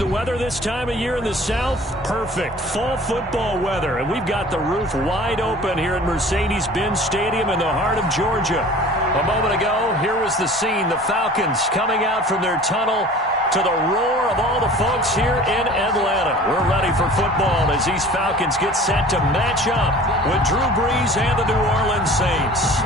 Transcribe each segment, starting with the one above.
the weather this time of year in the South? Perfect. Fall football weather. And we've got the roof wide open here at Mercedes-Benz Stadium in the heart of Georgia. A moment ago, here was the scene. The Falcons coming out from their tunnel to the roar of all the folks here in Atlanta. We're ready for football as these Falcons get set to match up with Drew Brees and the New Orleans Saints.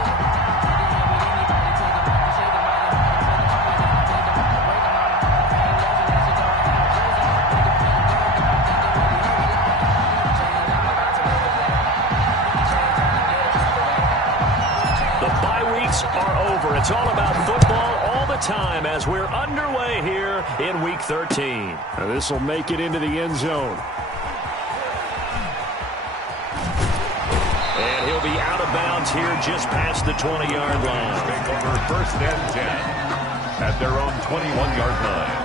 It's all about football all the time as we're underway here in Week 13. Now this will make it into the end zone. And he'll be out of bounds here just past the 20-yard line. Take over 1st and 10 at their own 21-yard line.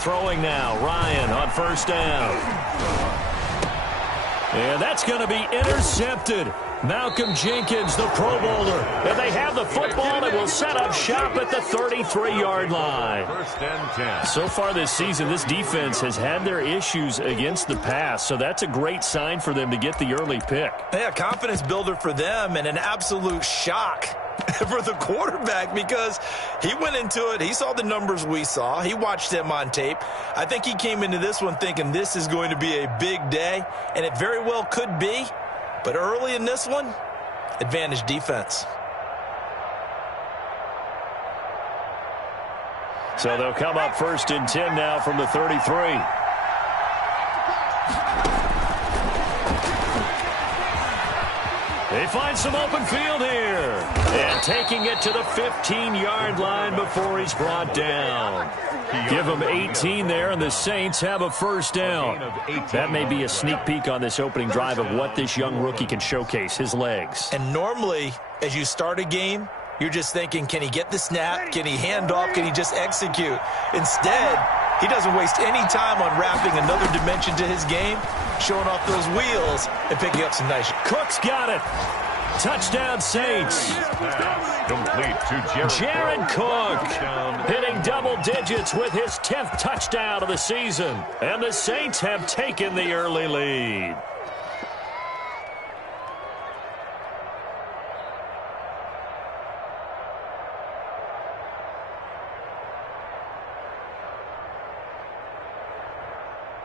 Throwing now, Ryan on 1st down. And that's going to be intercepted. Malcolm Jenkins, the Pro Bowler. And they have the football and will set up shop at the 33-yard line. 1st and 10. So far this season, this defense has had their issues against the pass, so that's a great sign for them to get the early pick. Yeah, confidence builder for them and an absolute shock for the quarterback because he went into it. He saw the numbers we saw. He watched them on tape. I think he came into this one thinking this is going to be a big day, and it very well could be. But early in this one, advantage defense. So they'll come up 1st and 10 now from the 33. They find some open field here. And taking it to the 15-yard line before he's brought down. Give them 18 there, and the Saints have a 1st down. That may be a sneak peek on this opening drive of what this young rookie can showcase, his legs. And normally, as you start a game, you're just thinking, can he get the snap? Can he hand off? Can he just execute? Instead, he doesn't waste any time on wrapping another dimension to his game, showing off those wheels and picking up some nice. Cook's got it. Touchdown, Saints. Complete to Jared Cook hitting double digits with his 10th touchdown of the season. And the Saints have taken the early lead.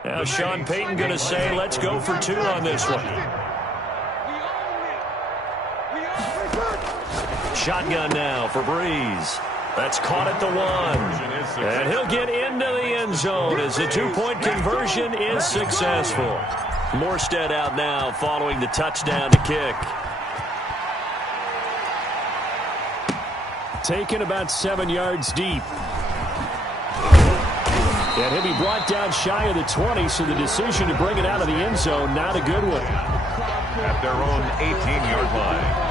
Now Sean Payton going to say, let's go for 2 on this one. Shotgun now for Brees. That's caught at the 1. And he'll get into the end zone as the 2-point conversion is successful. Morstead out now following the touchdown to kick. Taken about 7 yards deep. And he'll be brought down shy of the 20, so the decision to bring it out of the end zone, not a good one. At their own 18-yard line.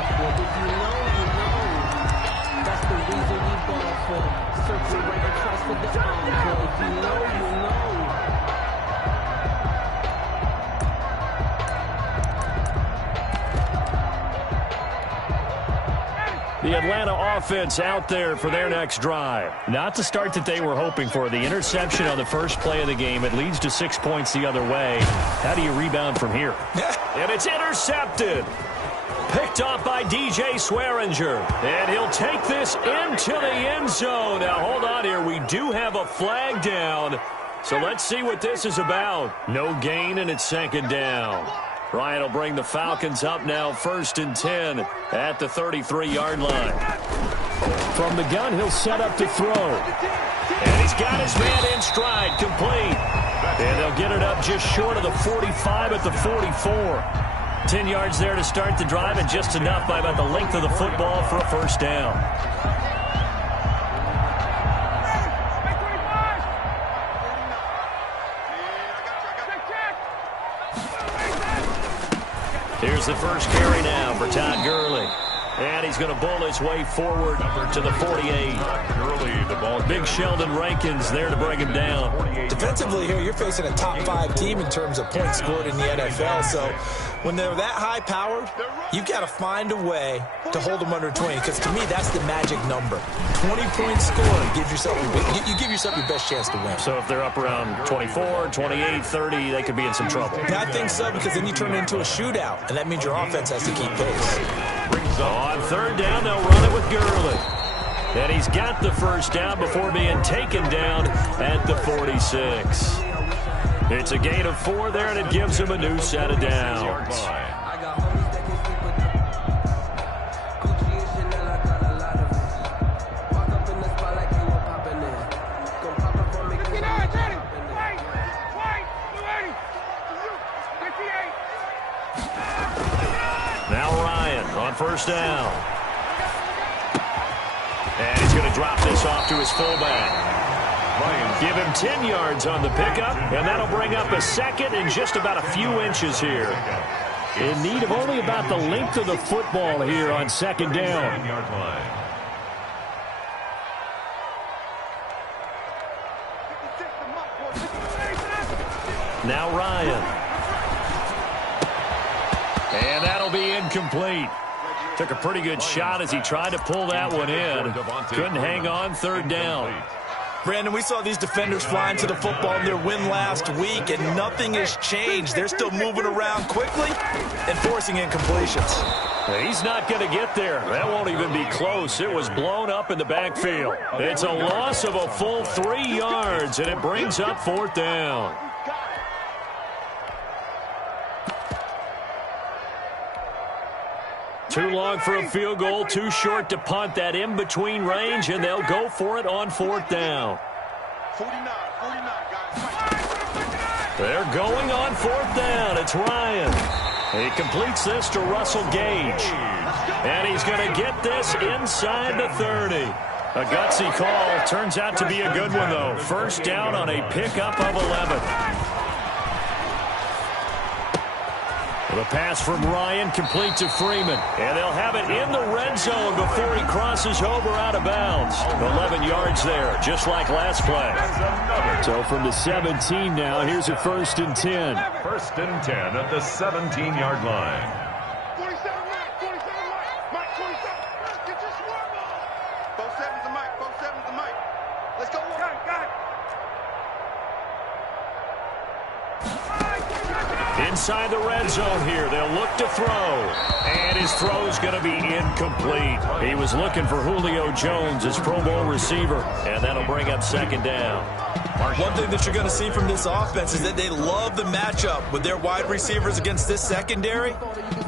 The Atlanta offense out there for their next drive. Not the start that they were hoping for. The interception on the first play of the game. It leads to 6 points the other way. How do you rebound from here? And it's intercepted. Picked off by DJ Swearinger. And he'll take this into the end zone. Now, hold on here. We do have a flag down. So let's see what this is about. No gain, and it's second down. Ryan will bring the Falcons up now, 1st and 10 at the 33-yard line. From the gun, he'll set up to throw. And he's got his man in stride, complete. And they'll get it up just short of the 45 at the 44. 10 yards there to start the drive, and just enough by about the length of the football for a first down. Here's the first carry now for Todd Gurley. And he's going to bull his way forward to the 48. Big Sheldon Rankins there to bring him down. Defensively here, you're facing a top-5 team in terms of points scored in the NFL. So when they're that high-powered, you've got to find a way to hold them under 20. Because to me, that's the magic number. 20 points scored gives yourself you give yourself your best chance to win. So if they're up around 24, 28, 30, they could be in some trouble. I think so, because then you turn it into a shootout, and that means your offense has to keep pace. On third down, they'll run it with Gurley. And he's got the first down before being taken down at the 46. It's a gain of 4 there, and it gives him a new set of downs. Now Ryan on first down. And he's going to drop this off to his fullback. Give him 10 yards on the pickup, and that'll bring up a second and just about a few inches here. In need of only about the length of the football here on second down. Now Ryan. And that'll be incomplete. Took a pretty good shot as he tried to pull that one in. Couldn't hang on, third down. Brandon, we saw these defenders flying to the football in their win last week, and nothing has changed. They're still moving around quickly and forcing incompletions. He's not going to get there. That won't even be close. It was blown up in the backfield. It's a loss of a full 3 yards, and it brings up fourth down. Too long for a field goal, too short to punt. That in-between range, and they'll go for it on fourth down. 49, guys. They're going on fourth down. It's Ryan. He completes this to Russell Gage. And he's going to get this inside the 30. A gutsy call. Turns out to be a good one, though. First down on a pickup of 11. The pass from Ryan complete to Freeman. And they'll have it in the red zone before he crosses over out of bounds. 11 yards there, just like last play. So from the 17 now, here's a 1st and 10. 1st and 10 at the 17-yard line. 47 Mike, 47. Get your swarm on. 47's the Mike, 47's the Mike. Let's go. Got it. Inside the red zone here, they'll look to throw. And his throw's going to be incomplete. He was looking for Julio Jones, his Pro Bowl receiver, and that'll bring up second down. One thing that you're going to see from this offense is that they love the matchup with their wide receivers against this secondary.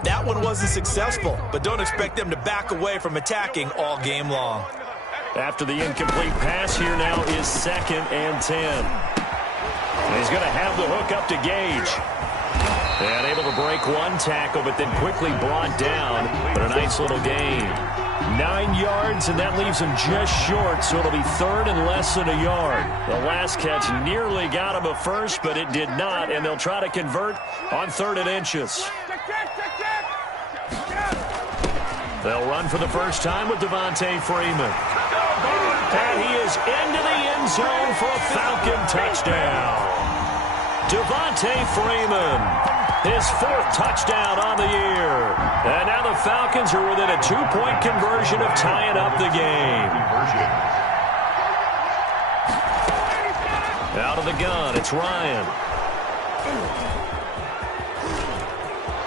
That one wasn't successful, but don't expect them to back away from attacking all game long. After the incomplete pass, here now is 2nd and 10. And he's going to have the hook up to Gage. And able to break one tackle, but then quickly brought down. But a nice little gain. 9 yards, and that leaves him just short, so it'll be 3rd and less than a yard. The last catch nearly got him a first, but it did not, and they'll try to convert on 3rd and inches. They'll run for the first time with Devontae Freeman. And he is into the end zone for a Falcon touchdown. Devontae Freeman, his 4th touchdown on the year. And now the Falcons are within a 2-point conversion of tying up the game. Out of the gun, it's Ryan.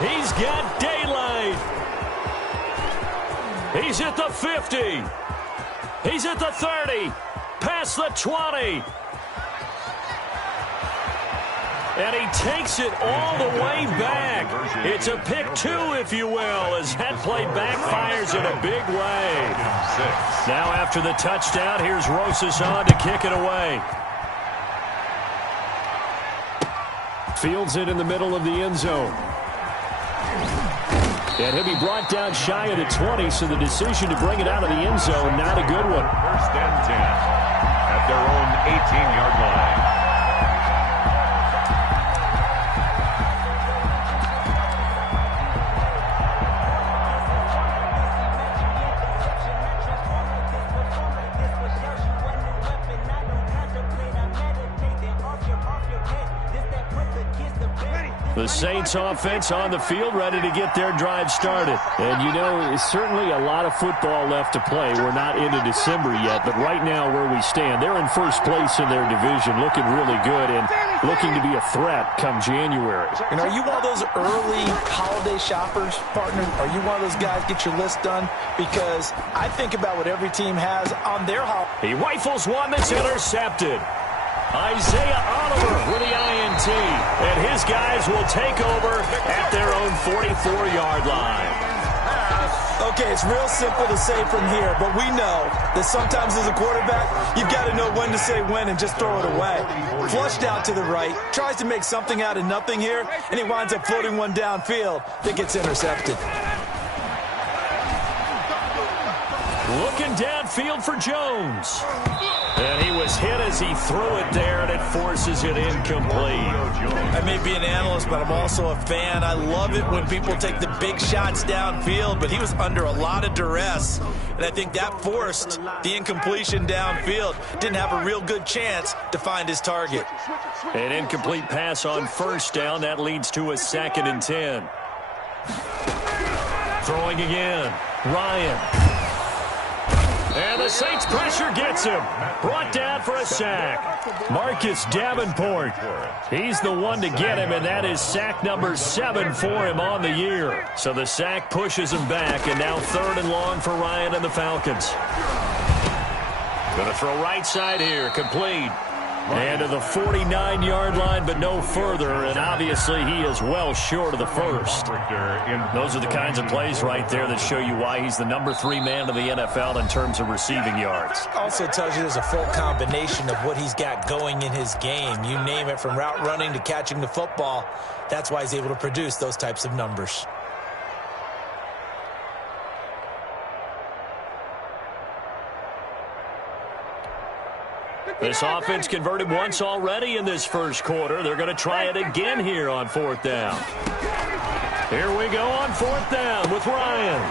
He's got daylight. He's at the 50. He's at the 30. Past the 20. And he takes it all the way back. It's a pick two, if you will, as that play backfires in a big way. Now after the touchdown, here's Rosas on to kick it away. Fields it in the middle of the end zone. And he'll be brought down shy of the 20, so the decision to bring it out of the end zone, not a good one. First and 10 at their own 18-yard line. The Saints offense on the field, ready to get their drive started. And, you know, it's certainly a lot of football left to play. We're not into December yet, but right now where we stand, they're in first place in their division, looking really good and looking to be a threat come January. And are you one of those early holiday shoppers, partner? Are you one of those guys, get your list done? Because I think about what every team has on their holiday. He rifles one that's intercepted. Isaiah Oliver with the INT, and his guys will take over at their own 44-yard line. Okay, it's real simple to say from here, but we know that sometimes as a quarterback, you've got to know when to say when and just throw it away. Flushed out to the right, tries to make something out of nothing here, and he winds up floating one downfield that gets intercepted. Looking downfield for Jones. And he was hit as he threw it there, and it forces it incomplete. I may be an analyst, but I'm also a fan. I love it when people take the big shots downfield, but he was under a lot of duress, and I think that forced the incompletion downfield. Didn't have a real good chance to find his target. An incomplete pass on first down. That leads to a 2nd and 10. Throwing again. Ryan. And the Saints pressure gets him. Brought down for a sack. Marcus Davenport. He's the one to get him, and that is sack number 7 for him on the year. So the sack pushes him back, and now 3rd and long for Ryan and the Falcons. Going to throw right side here. Complete. And to the 49-yard line, but no further. And obviously, he is well short of the first. Those are the kinds of plays right there that show you why he's the number 3 man of the NFL in terms of receiving yards. Also tells you there's a full combination of what he's got going in his game. You name it, from route running to catching the football. That's why he's able to produce those types of numbers. This offense converted once already in this first quarter. They're going to try it again here on 4th down. Here we go on 4th down with Ryan.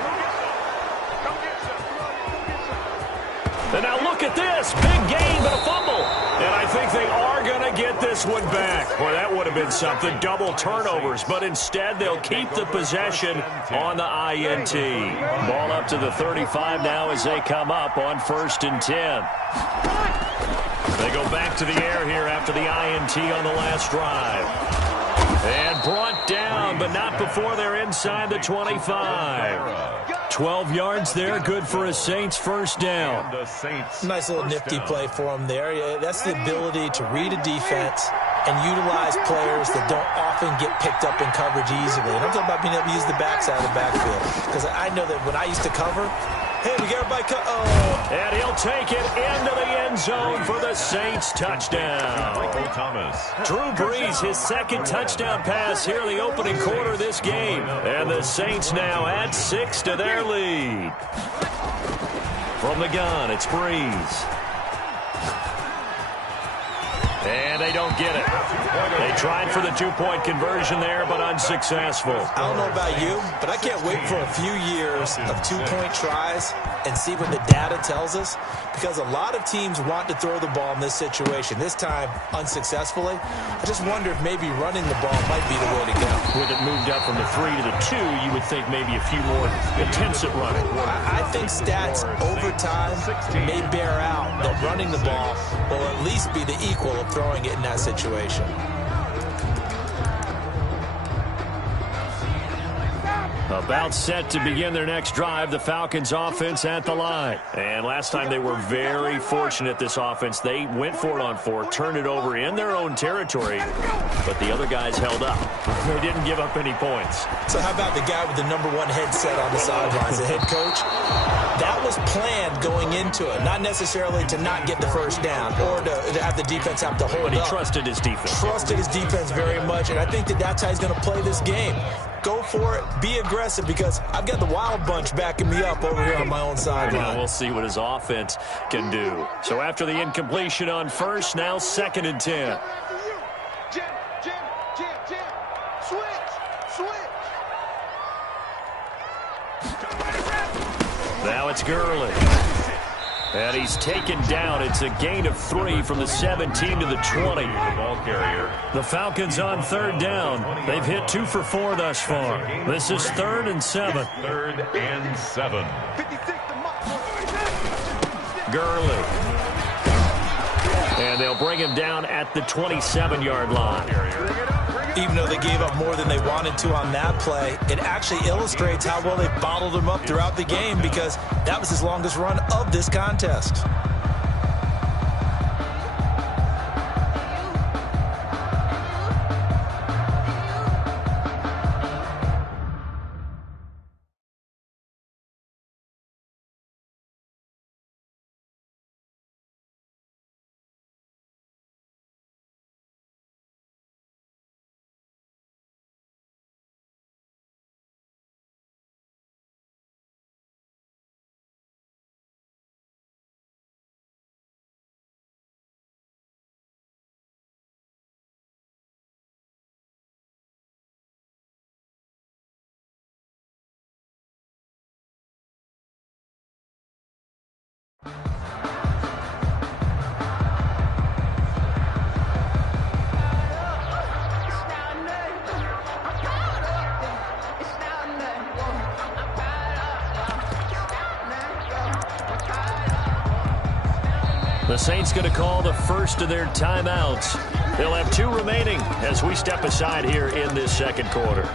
And now look at this. Big gain, but a fumble. And I think they are going to get this one back. Well, that would have been something. Double turnovers. But instead, they'll keep the possession on the INT. Ball up to the 35 now as they come up on 1st and 10. They go back to the air here after the INT on the last drive. And brought down, but not before they're inside the 25. 12 yards there, good for a Saints first down. Nice little nifty play for him there. That's the ability to read a defense and utilize players that don't often get picked up in coverage easily. And I'm talking about being able to use the backside of the backfield. Because I know that when I used to cover, hey, we got everybody and he'll take it into the end zone for the Saints touchdown. Drew Brees, his 2nd touchdown pass here in the opening quarter of this game. And the Saints now add 6 to their lead. From the gun, it's Brees. And they don't get it. They tried for the two-point conversion there, but unsuccessful. I don't know about you, but I can't wait for a few years of two-point tries and see what the data tells us, because a lot of teams want to throw the ball in this situation. This time, unsuccessfully. I just wonder if maybe running the ball might be the way to go. With it moved up from the 3 to the 2, you would think maybe a few more attempts at running. I think stats over time may bear out that running the ball will at least be the equal of throwing it in that situation. About set to begin their next drive, the Falcons offense at the line. And last time they were very fortunate, this offense. They went for it on 4, turned it over in their own territory, but the other guys held up. They didn't give up any points. So how about the guy with the #1 headset on the sidelines, the head coach? That was planned going into it, not necessarily to not get the first down or to have the defense have to hold up. But he trusted his defense. Trusted his defense very much, and I think that's how he's going to play this game. Go for it. Be aggressive, because I've got the wild bunch backing me up over here on my own sideline. We'll see what his offense can do. So after the incompletion on first, now 2nd and 10. Jim. Switch. Now it's Gurley. And he's taken down. It's a gain of 3 from the 17 to the 20. The ball carrier. The Falcons on 3rd down. They've hit 2 for 4 thus far. This is 3rd and 7. 3rd and 7. 56 to Mark. Gurley. And they'll bring him down at the 27-yard line. Even though they gave up more than they wanted to on that play, it actually illustrates how well they bottled him up throughout the game, because that was his longest run of this contest. The Saints going to call the first of their timeouts. They'll have 2 remaining as we step aside here in this 2nd quarter.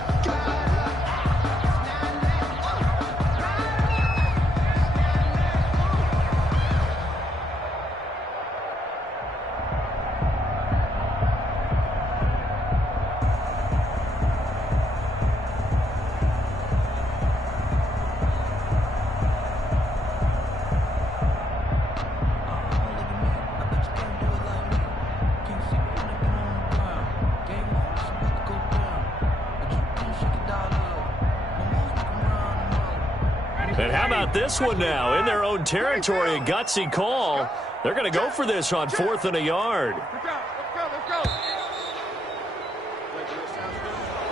And how about this one now? In their own territory, a gutsy call. They're going to go for this on 4th and a yard. Let's go.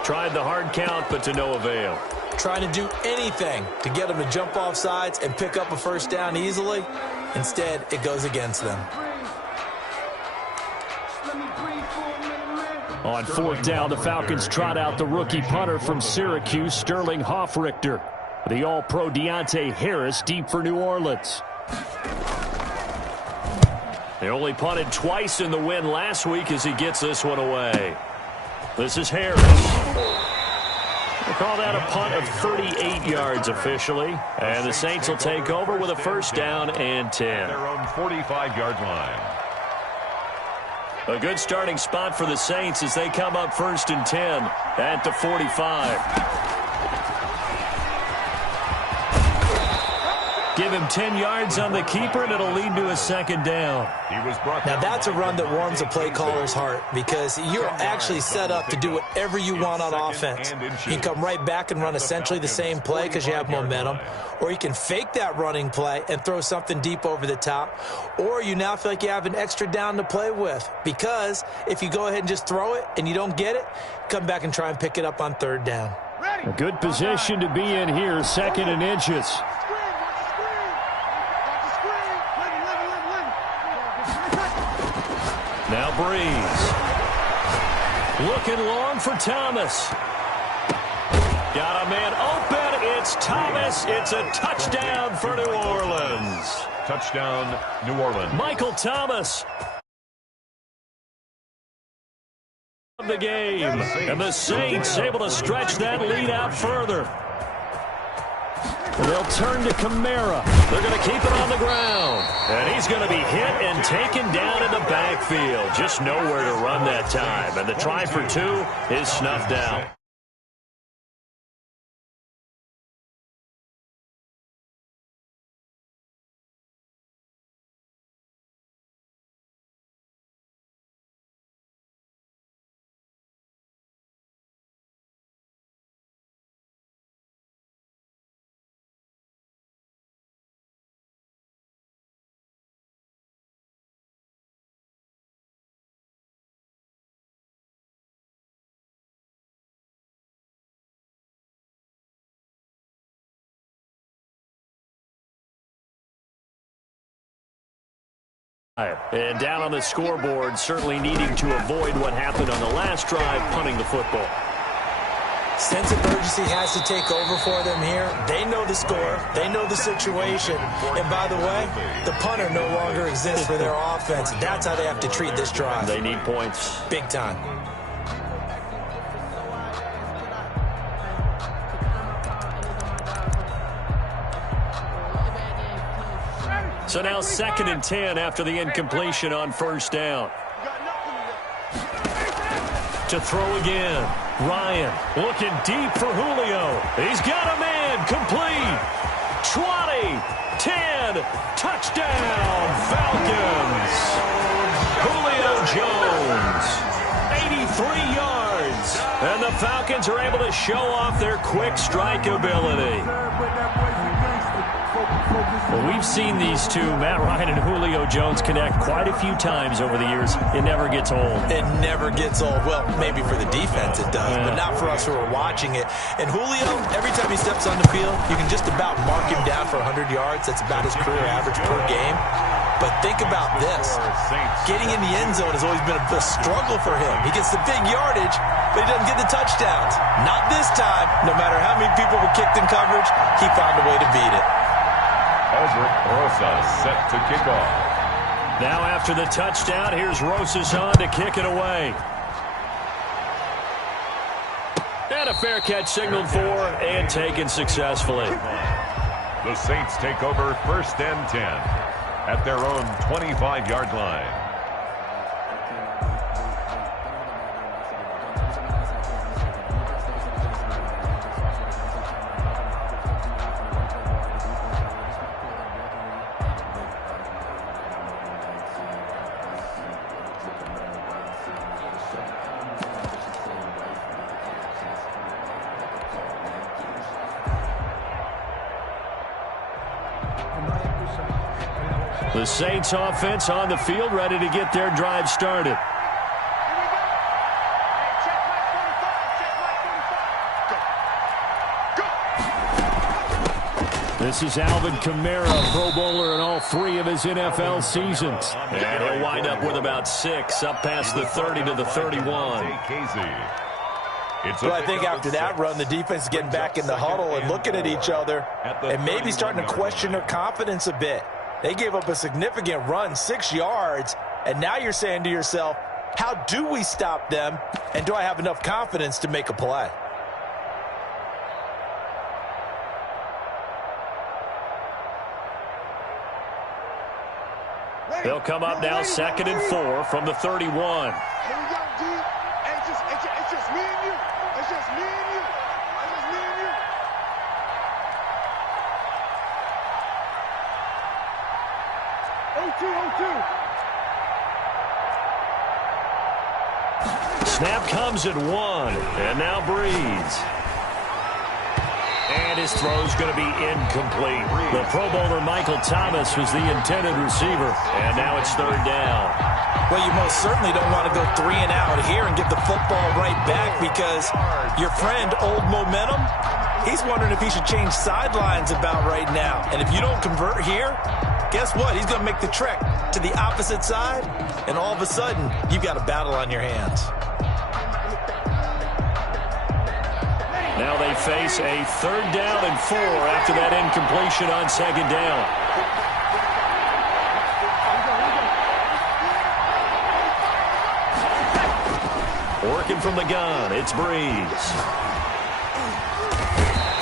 Tried the hard count, but to no avail. Trying to do anything to get them to jump off sides and pick up a first down easily. Instead, it goes against them. On 4th down, the Falcons trot out the rookie punter from Syracuse, Sterling Hoffrichter. The All-Pro Deontay Harris deep for New Orleans. They only punted twice in the win last week as he gets this one away. This is Harris. We'll call that a punt of 38 yards officially. And the Saints will take over with a first down and 10. Their own 45-yard line. A good starting spot for the Saints as they come up 1st and 10 at the 45. Give him 10 yards on the keeper, and it'll lead to a second down. Now, that's a run that warms a play caller's heart because you're actually set up to do whatever you want on offense. You can come right back and run essentially the same play because you have momentum, or you can fake that running play and throw something deep over the top, or you now feel like you have an extra down to play with because if you go ahead and just throw it and you don't get it, come back and try and pick it up on third down. A good position to be in here, second and inches. Now Breeze. Looking long for Thomas. Got a man open. It's Thomas. It's a touchdown for New Orleans. Touchdown, New Orleans. Michael Thomas. The game. And the Saints able to stretch that lead out further. They'll turn to Kamara. They're going to keep it on the ground. And he's going to be hit and taken down in the backfield. Just nowhere to run that time. And the try for two is snuffed out. And down on the scoreboard, certainly needing to avoid what happened on the last drive, punting the football. Sense of urgency has to take over for them here. They know the score. They know the situation. And by the way, the punter no longer exists for their offense. That's how they have to treat this drive. They need points. Big time. So now 2nd and 10 after the incompletion on first down. To throw again. Ryan looking deep for Julio. He's got a man. Complete. 20, 10, touchdown, Falcons. Julio Jones, 83 yards. And the Falcons are able to show off their quick strike ability. Well, we've seen these two, Matt Ryan and Julio Jones, connect quite a few times over the years. It never gets old. It never gets old. Well, maybe for the defense it does, but not for us who are watching it. And Julio, every time he steps on the field, you can just about mark him down for 100 yards. That's about his career average per game. But think about this. Getting in the end zone has always been a struggle for him. He gets the big yardage, but he doesn't get the touchdowns. Not this time. No matter how many people were kicked in coverage, he found a way to beat it. Aldrick Rosa set to kick off. Now after the touchdown, here's Rosas on to kick it away. And a fair catch signaled for and taken successfully. The Saints take over 1st and 10 at their own 25-yard line. The Saints offense on the field, ready to get their drive started. This is Alvin Kamara, Pro Bowler in all 3 of his NFL seasons. And he'll wind up with about 6, up past the 30 to the 31. Well, I think after that run, the defense is getting back in the huddle and looking at each other and maybe starting to question their confidence a bit. They gave up a significant run, 6 yards, and now you're saying to yourself, how do we stop them, and do I have enough confidence to make a play? They'll come up now 2nd and 4 from the 31. Here we go, D. It's just me and you. It's just me and you. It's just me and you. Snap comes at 1, and now Breeze. And his throw's going to be incomplete. The Pro Bowler Michael Thomas was the intended receiver, and now it's 3rd down. Well, you most certainly don't want to go 3 and out here and give the football right back because your friend, Old Momentum, he's wondering if he should change sidelines about right now. And if you don't convert here, guess what? He's going to make the trek to the opposite side, and all of a sudden, you've got a battle on your hands. Now they face a 3rd down and 4 after that incompletion on 2nd down. Working from the gun, it's Breeze.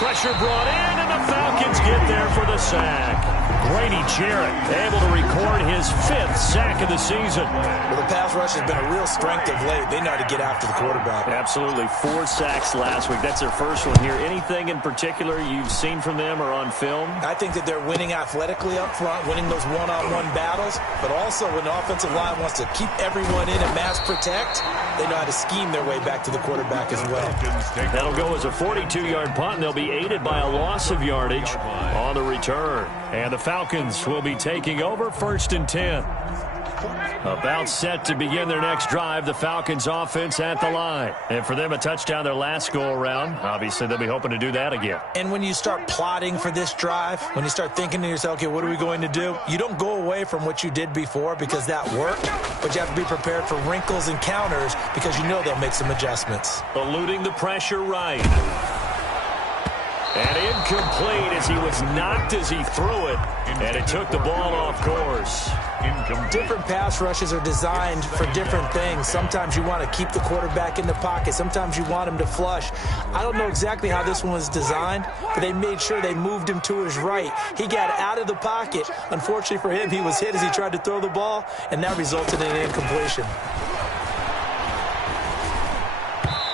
Pressure brought in, and the Falcons get there for the sack. Grady Jarrett able to record his 5th sack of the season. Well, the pass rush has been a real strength of late. They know how to get after the quarterback. Absolutely. 4 sacks last week. That's their first one here. Anything in particular you've seen from them or on film? I think that they're winning athletically up front, winning those one-on-one battles, but also when the offensive line wants to keep everyone in and mass protect, they know how to scheme their way back to the quarterback as well. That'll go as a 42-yard punt, and they'll be aided by a loss of yardage on the return. And the Falcons will be taking over 1st and 10. About set to begin their next drive, the Falcons offense at the line. And for them, a touchdown their last go-around. Obviously, they'll be hoping to do that again. And when you start plotting for this drive, when you start thinking to yourself, okay, what are we going to do? You don't go away from what you did before because that worked, but you have to be prepared for wrinkles and counters because you know they'll make some adjustments. Eluding the pressure right. And incomplete as he was knocked as he threw it, and it took the ball off course. Different pass rushes are designed for different things. Sometimes you want to keep the quarterback in the pocket. Sometimes you want him to flush. I don't know exactly how this one was designed, but they made sure they moved him to his right. He got out of the pocket. Unfortunately for him, he was hit as he tried to throw the ball, and that resulted in an incompletion.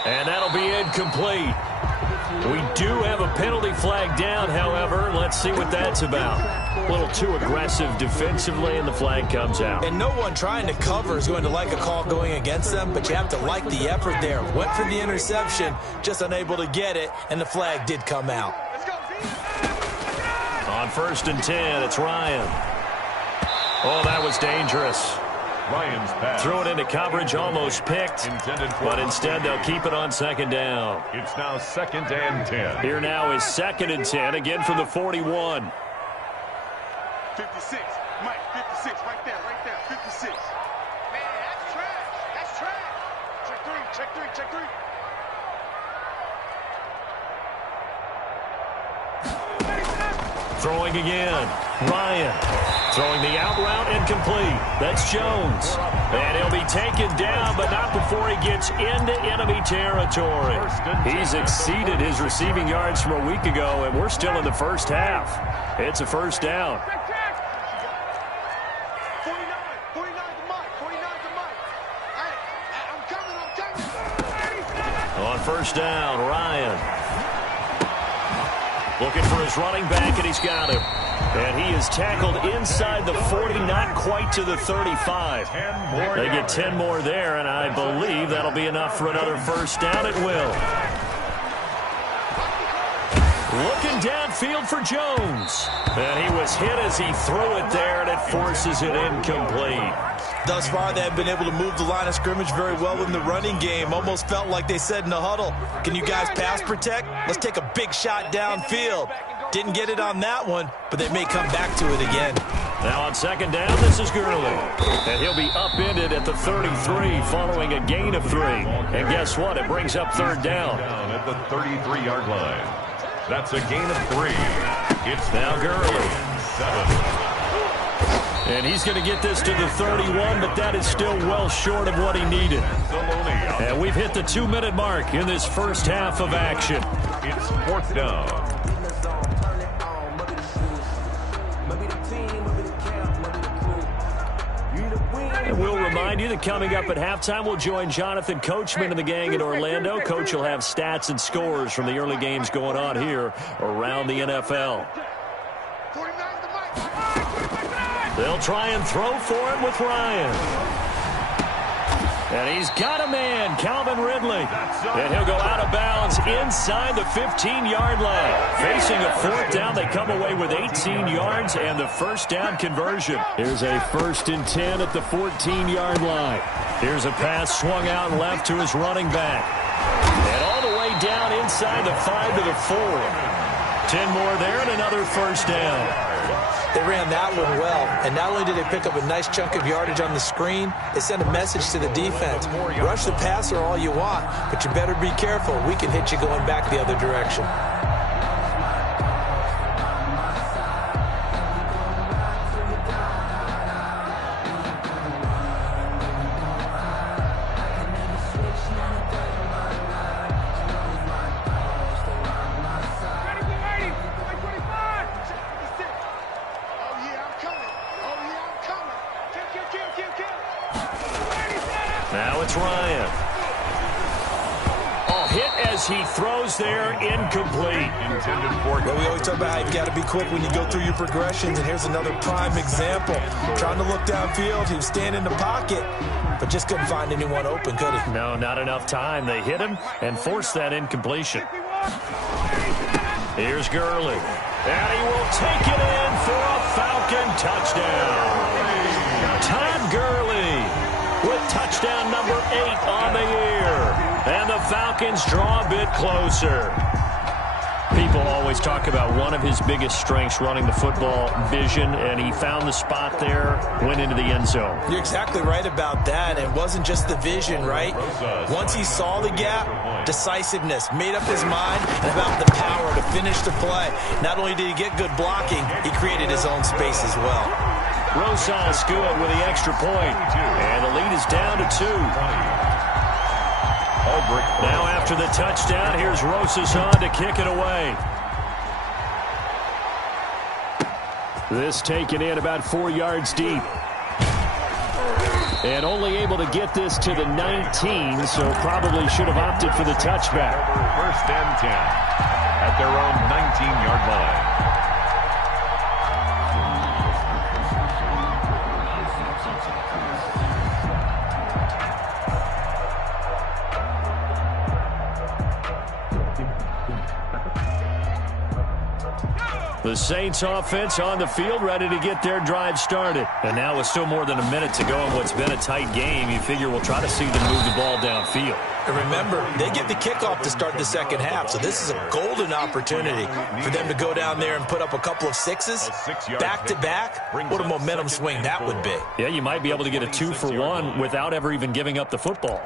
And that'll be incomplete. We do have a penalty flag down, however. Let's see what that's about. A little too aggressive defensively, and the flag comes out. And no one trying to cover is going to like a call going against them, but you have to like the effort there. Went for the interception, just unable to get it, and the flag did come out. On 1st and 10, it's Ryan. Oh, that was dangerous. Ryan's pass. Threw it into coverage, almost picked, but instead they'll keep it on 2nd down. It's now 2nd and 10. Here now is 2nd and 10, again from the 41. 56, Mike, 56, right there, 56. Man, that's trash, that's trash. Check three. Throwing again. Ryan throwing the out route incomplete. That's Jones. And he'll be taken down, but not before he gets into enemy territory. He's exceeded his receiving yards from a week ago, and we're still in the first half. It's a 1st down. 49 to Mike. Hey, I'm coming. On 1st down, Ryan. Looking for his running back, and he's got him. And he is tackled inside the 40, not quite to the 35. They get 10 more there, and I believe that'll be enough for another 1st down. It will. Looking downfield for Jones. And he was hit as he threw it there, and it forces it incomplete. Thus far, they have been able to move the line of scrimmage very well in the running game. Almost felt like they said in the huddle, can you guys pass protect? Let's take a big shot downfield. Didn't get it on that one, but they may come back to it again. Now on 2nd down, this is Gurley. And he'll be upended at the 33 following a gain of 3. And guess what? It brings up 3rd down. Down at the 33-yard line. That's a gain of 3. It's now Gurley. 7. And he's going to get this to the 31, but that is still well short of what he needed. And we've hit the 2-minute mark in this first half of action. It's 4th down. And we'll remind you that coming up at halftime, we'll join Jonathan Coachman and the gang in Orlando. Coach will have stats and scores from the early games going on here around the NFL. They'll try and throw for it with Ryan. And he's got a man, Calvin Ridley. And he'll go out of bounds inside the 15-yard line. Facing a fourth down, they come away with 18 yards and the first down conversion. Here's a 1st and 10 at the 14-yard line. Here's a pass swung out left to his running back. And all the way down inside the 5 to the 4. 10 more there and another first down. They ran that one well, and not only did they pick up a nice chunk of yardage on the screen, they sent a message to the defense. Rush the passer all you want, but you better be careful. We can hit you going back the other direction. Now it's Ryan. Oh, hit as he throws there, incomplete. Well, we always talk about how you've got to be quick when you go through your progressions, and here's another prime example. Trying to look downfield, he was standing in the pocket, but just couldn't find anyone open, could he? No, not enough time. They hit him and forced that incompletion. Here's Gurley. And he will take it in for a Falcon touchdown. Todd Gurley with touchdown number 8 on the year. And the Falcons draw a bit closer. People always talk about one of his biggest strengths running the football, vision, and he found the spot there, went into the end zone. You're exactly right about that. It wasn't just the vision, right? Once he saw the gap, decisiveness, made up his mind, and about the power to finish the play. Not only did he get good blocking, he created his own space as well. Rosas good with the extra point. And the lead is down to 2. Now after the touchdown, here's Rosas on to kick it away. This taken in about 4 yards deep. And only able to get this to the 19, so probably should have opted for the touchback. 1st and 10 at their own 19-yard line. The Saints offense on the field, ready to get their drive started. And now with still more than a minute to go in what's been a tight game, you figure we'll try to see them move the ball downfield. And remember, they get the kickoff to start the second half, so this is a golden opportunity for them to go down there and put up a couple of sixes back-to-back. What a momentum swing that would be. Yeah, you might be able to get a 2-for-1 without ever even giving up the football.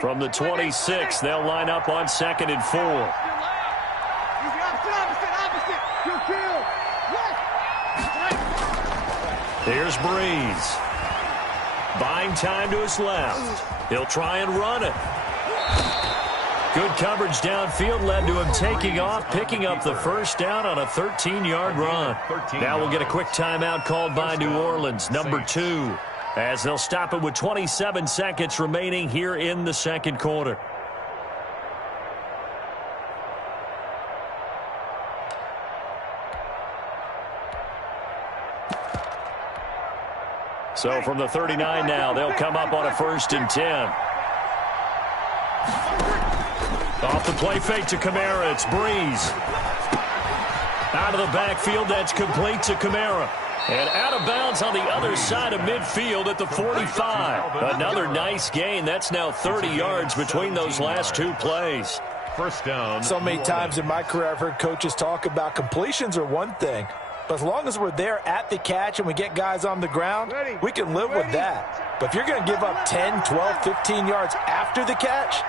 From the 26, they'll line up on 2nd and 4. Here's Breeze. Buying time to his left. He'll try and run it. Good coverage downfield led to him taking off, picking up the first down on a 13-yard run. Now we'll get a quick timeout called by New Orleans, number 2. As they'll stop it with 27 seconds remaining here in the second quarter. So from the 39 now, they'll come up on a 1st and 10. Off the play fake to Kamara, it's Breeze. Out of the backfield, that's complete to Kamara. And out of bounds on the other side of midfield at the 45. Another nice gain. That's now 30 yards between those last 2 plays. First down. So many times in my career I've heard coaches talk about completions are one thing. But as long as we're there at the catch and we get guys on the ground, we can live with that. But if you're going to give up 10, 12, 15 yards after the catch,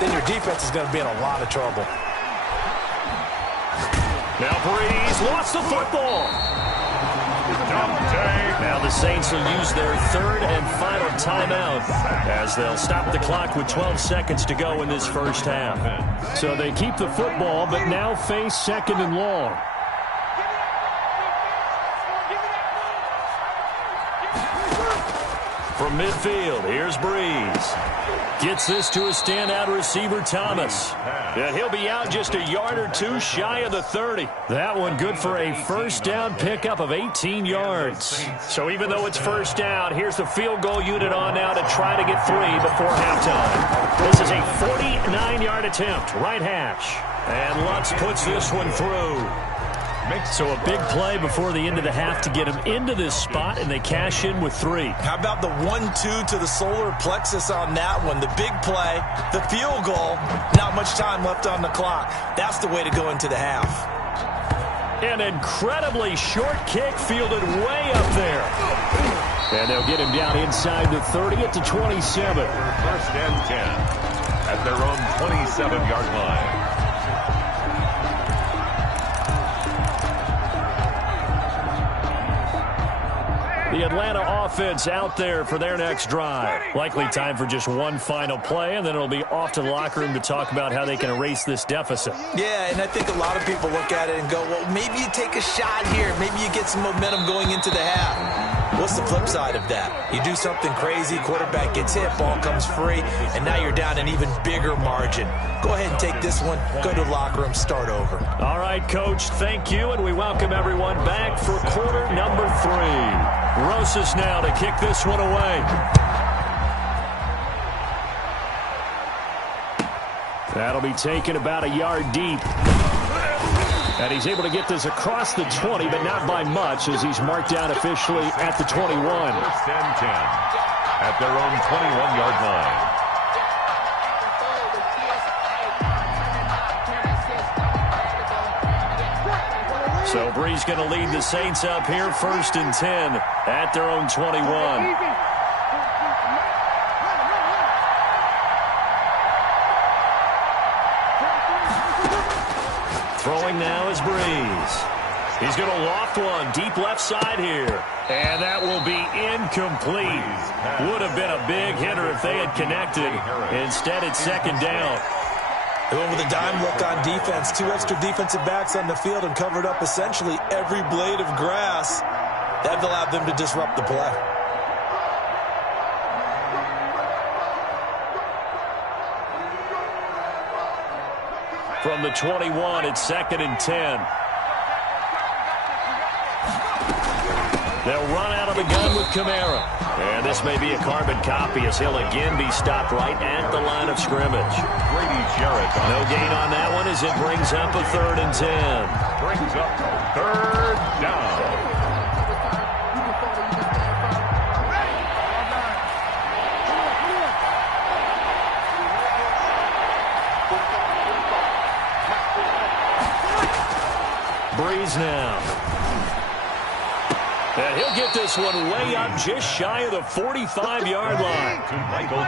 then your defense is going to be in a lot of trouble. Now Breeze lost the football. Now the Saints will use their 3rd and final timeout as they'll stop the clock with 12 seconds to go in this first half. So they keep the football but now face 2nd and long. From midfield, here's Breeze. Gets this to a standout receiver, Thomas. And he'll be out just a yard or two shy of the 30. That one good for a first down pickup of 18 yards. So even though it's first down, here's the field goal unit on now to try to get 3 before halftime. This is a 49-yard attempt, right hash. And Lutz puts this one through. So a big play before the end of the half to get him into this spot, and they cash in with 3. How about the 1-2 to the solar plexus on that one? The big play, the field goal, not much time left on the clock. That's the way to go into the half. An incredibly short kick fielded way up there. And they'll get him down inside the 30 at the 27. First and 10 at their own 27-yard line. The Atlanta offense out there for their next drive. Likely time for just one final play, and then it'll be off to the locker room to talk about how they can erase this deficit. Yeah, and I think a lot of people look at it and go, well, maybe you take a shot here. Maybe you get some momentum going into the half. What's the flip side of that? You do something crazy, quarterback gets hit, ball comes free, and now you're down an even bigger margin. Go ahead and take this one, go to the locker room, start over. All right, Coach, thank you, and we welcome everyone back for quarter number 3. Rosas now to kick this one away. That'll be taken about a yard deep. And he's able to get this across the 20, but not by much, as he's marked down officially at the 21. First and 10 at their own 21-yard line. So Breeze going to lead the Saints up here, first and 10 at their own 21. Throwing now is Breeze. He's going to loft one deep left side here. And that will be incomplete. Would have been a big hitter if they had connected. Instead, it's second down. They went with a dime look on defense. 2 extra defensive backs on the field and covered up essentially every blade of grass. That allowed them to disrupt the play. From the 21, it's second and 10. They'll run out of the gun with Kamara. And this may be a carbon copy as he'll again be stopped right at the line of scrimmage. Grady Jarrett. No gain on that one as it brings up a third and 10. Brings up third down. Breeze now. And he'll get this one way up just shy of the 45-yard line.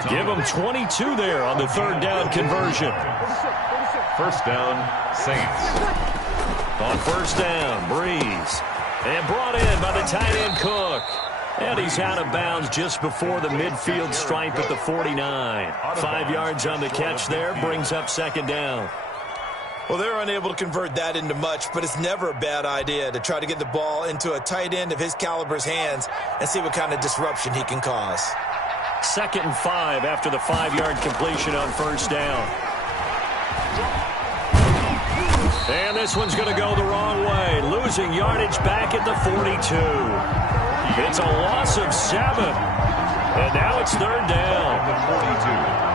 Give him 22 there on the third down conversion. First down, Saints. On first down, Breeze. And brought in by the tight end Cook. And he's out of bounds just before the midfield stripe at the 49. 5 yards on the catch there, brings up second down. Well, they're unable to convert that into much, but it's never a bad idea to try to get the ball into a tight end of his caliber's hands and see what kind of disruption he can cause. Second and 5 after the 5-yard completion on first down. And this one's going to go the wrong way, losing yardage back at the 42. It's a loss of 7. And now it's third down. The 42.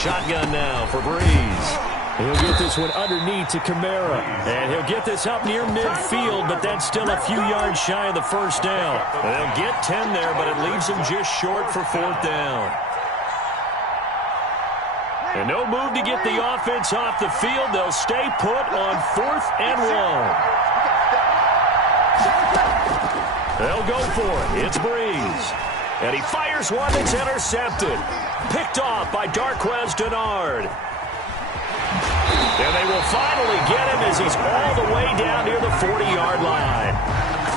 Shotgun now for Breeze. He'll get this one underneath to Kamara. And he'll get this up near midfield, but that's still a few yards shy of the first down. They'll get 10 there, but it leaves them just short for fourth down. And no move to get the offense off the field. They'll stay put on 4th and 1. They'll go for it. It's Breeze. And he fires one that's intercepted. Picked off by Darquez Dennard. And they will finally get him as he's all the way down near the 40-yard line.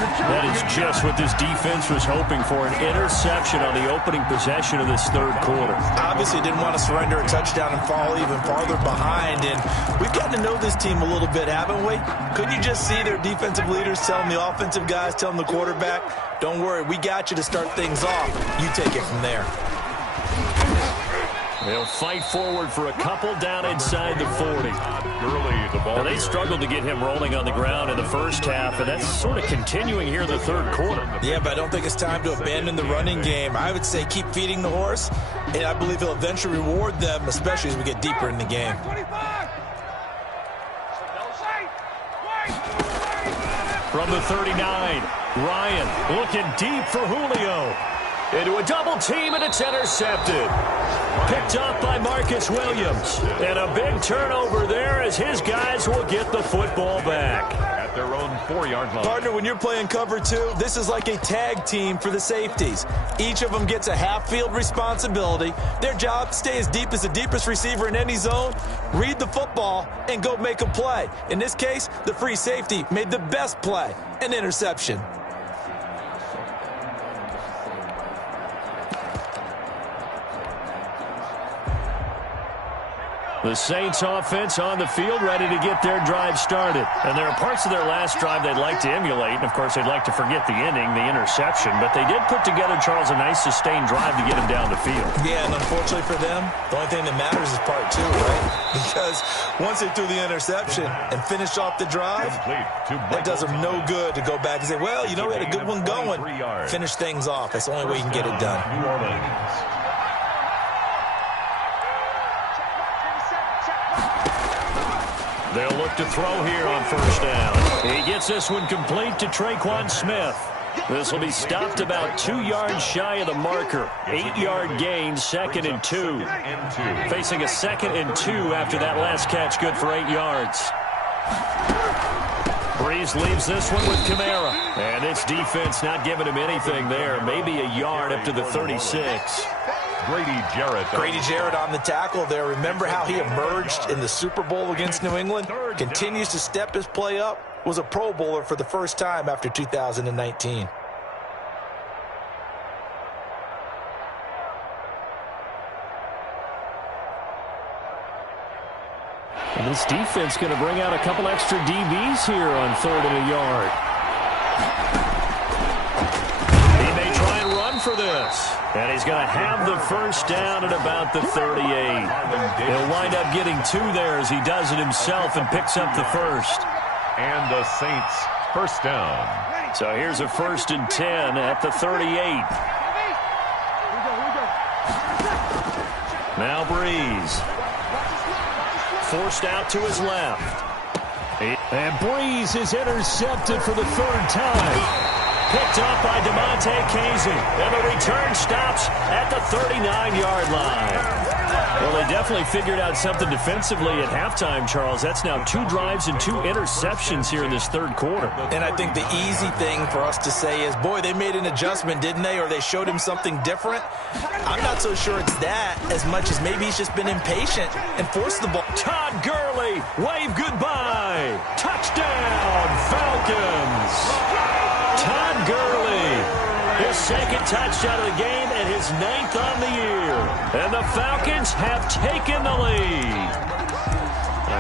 That is just what this defense was hoping for, an interception on the opening possession of this third quarter. Obviously didn't want to surrender a touchdown and fall even farther behind. And we've gotten to know this team a little bit, haven't we? Couldn't you just see their defensive leaders telling the offensive guys, telling the quarterback, don't worry, we got you to start things off. You take it from there. They'll fight forward for a couple down inside the 40. Now, they struggled to get him rolling on the ground in the first half, and that's sort of continuing here in the third quarter. Yeah, but I don't think it's time to abandon the running game. I would say keep feeding the horse, and I believe he'll eventually reward them, especially as we get deeper in the game. From the 39, Ryan looking deep for Julio. Into a double team, and it's intercepted. Picked up by Marcus Williams. And a big turnover there as his guys will get the football back. At their own 4-yard line. Partner, when you're playing cover 2, this is like a tag team for the safeties. Each of them gets a half-field responsibility. Their job, stay as deep as the deepest receiver in any zone, read the football, and go make a play. In this case, the free safety made the best play, an interception. The Saints offense on the field, ready to get their drive started. And there are parts of their last drive they'd like to emulate. And, of course, they'd like to forget the inning, the interception. But they did put together, Charles, a nice sustained drive to get them down the field. Yeah, and unfortunately for them, the only thing that matters is part 2, right? Because once they threw the interception and finished off the drive, that does them no good to go back and say, well, you know, we had a good one going. Finish things off. That's the only way you can get it done. New Orleans. They'll look to throw here on first down. He gets this one complete to Traquan Smith. This will be stopped about 2 yards shy of the marker. 8-yard gain, 2nd and 2. Facing a 2nd and 2 after that last catch, good for 8 yards. Breeze leaves this one with Kamara. And its defense not giving him anything there. Maybe a yard up to the 36. Grady Jarrett on the tackle there. Remember how he emerged in the Super Bowl against New England? Continues to step his play up. Was a Pro Bowler for the first time after 2019. And this defense going to bring out a couple extra DBs here on 3rd and a yard. He may try and run for this. And he's going to have the first down at about the 38. He'll wind up getting 2 there as he does it himself and picks up the first. And the Saints first down. So here's a 1st and 10 at the 38. Now Breeze. Forced out to his left. And Breeze is intercepted for the 3rd time. Picked up by DeMonte Casey. And the return stops at the 39-yard line. Well, they definitely figured out something defensively at halftime, Charles. That's now 2 drives and 2 interceptions here in this third quarter. And I think the easy thing for us to say is, boy, they made an adjustment, didn't they? Or they showed him something different. I'm not so sure it's that as much as maybe he's just been impatient and forced the ball. Todd Gurley, wave goodbye. Touchdown, Falcons. Todd Gurley, his 2nd touchdown of the game and his 9th on the year. And the Falcons have taken the lead.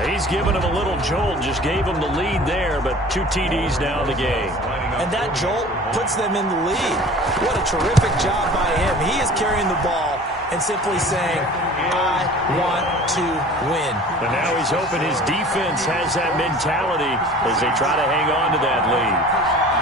He's given him a little jolt, just gave him the lead there, but 2 TDs now in the game. And that jolt puts them in the lead. What a terrific job by him. He is carrying the ball and simply saying, I want to win. And now he's hoping his defense has that mentality as they try to hang on to that lead.